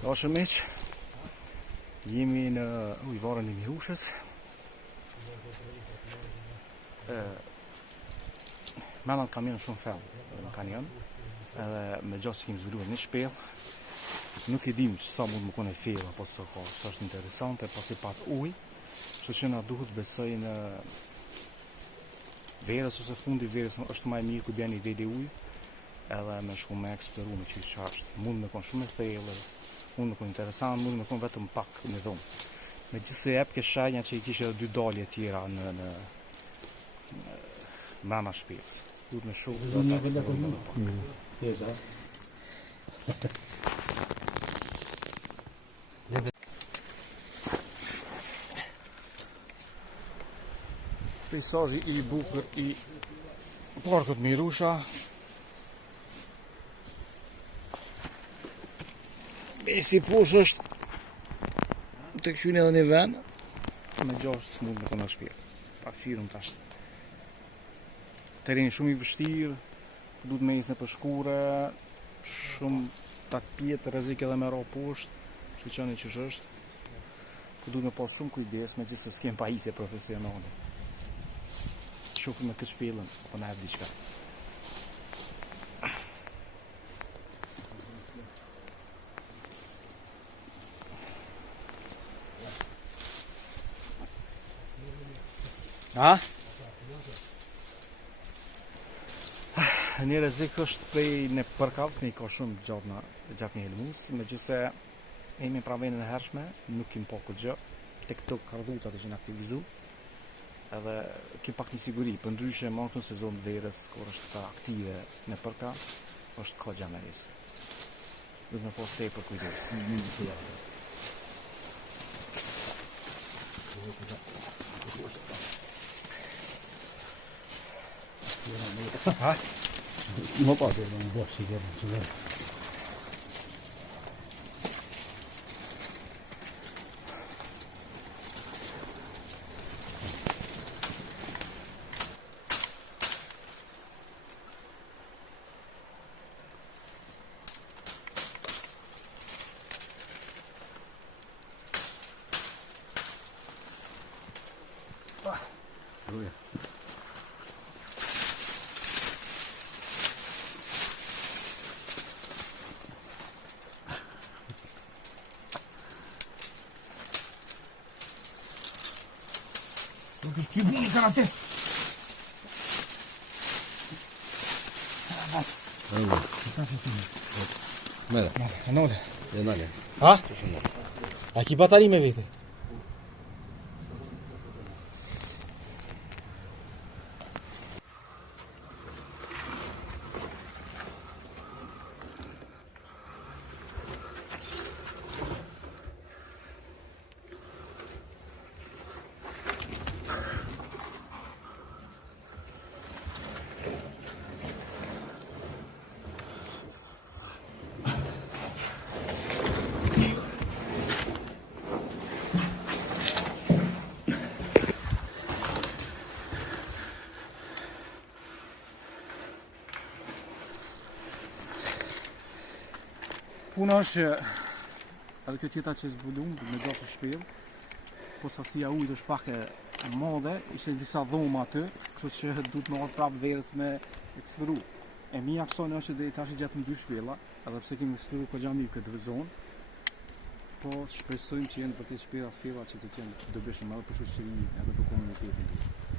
Dashur miq, jemi në ujëvarën e Mirushës. Merrën kamion shumë fell në kanion, edhe me gjatë që kemi zbuluar një shpellë. Nuk e dim sa mund më kone fell apo sa është interesante, pasi pat ujë, kështu që na duhet besoj në verës ose fundi verës është më e mirë ku bjen i vedi ujë, edhe me shku me eksploru me që është. Mund me konë shumë e thellë, mund me konë interesant, mund me konë vetëm pak në dhomë. Me gjithë se jep ke shenja që i kishe dy dalje tjera në mrena shpellës. Duhet me shumë. Peisazhi i bukur i parkut Mirusha. Si posh është të këshyën edhe një vend me gjash së mund me këna shpirë pak firëm tash tereni shumë i vështirë, duhet me isë në përshkure, shumë tak pjetë rrezik edhe me ra poshtë që qëni që është duhet me pas shumë kujdes me gjithë se s'kem pa isje profesionale shufë me këtë shpillën po na e diçka. Një rrezik është prej në përkallë, ne ka shumë gjatë një helmus, me gjithë se jemi pra vendin e hershme, nuk kim pa këtë gjë, tek këto kardhutat që në aktivizu, edhe kim pak një siguri, për ndryshe më në sezon të verës, kur është ka aktive në përkallë, është ka gjë me risë. Duhet me pas tepër kujdes. Më pa të në bërë që gjerën që gjerën. Che buoni karate! Merda. Anole. Denale. Ha? A chi battagli me vede? Puna është edhe kjo tjeta që zbulum me gjatë shpellë, po sasia ujit është pak e madhe, ishte disa dhoma aty, kështu që duhet me ardhë prapë verës me eksploru. E mia kësajnë është dhe tash i gjetëm 2 shpella, edhe pse kemi eksploru kogja mirë këtë zonë, po shpresojmë që jenë vërtet shpella të filla që të qenë dobishme edhe për shoqërinë edhe për komunitetin.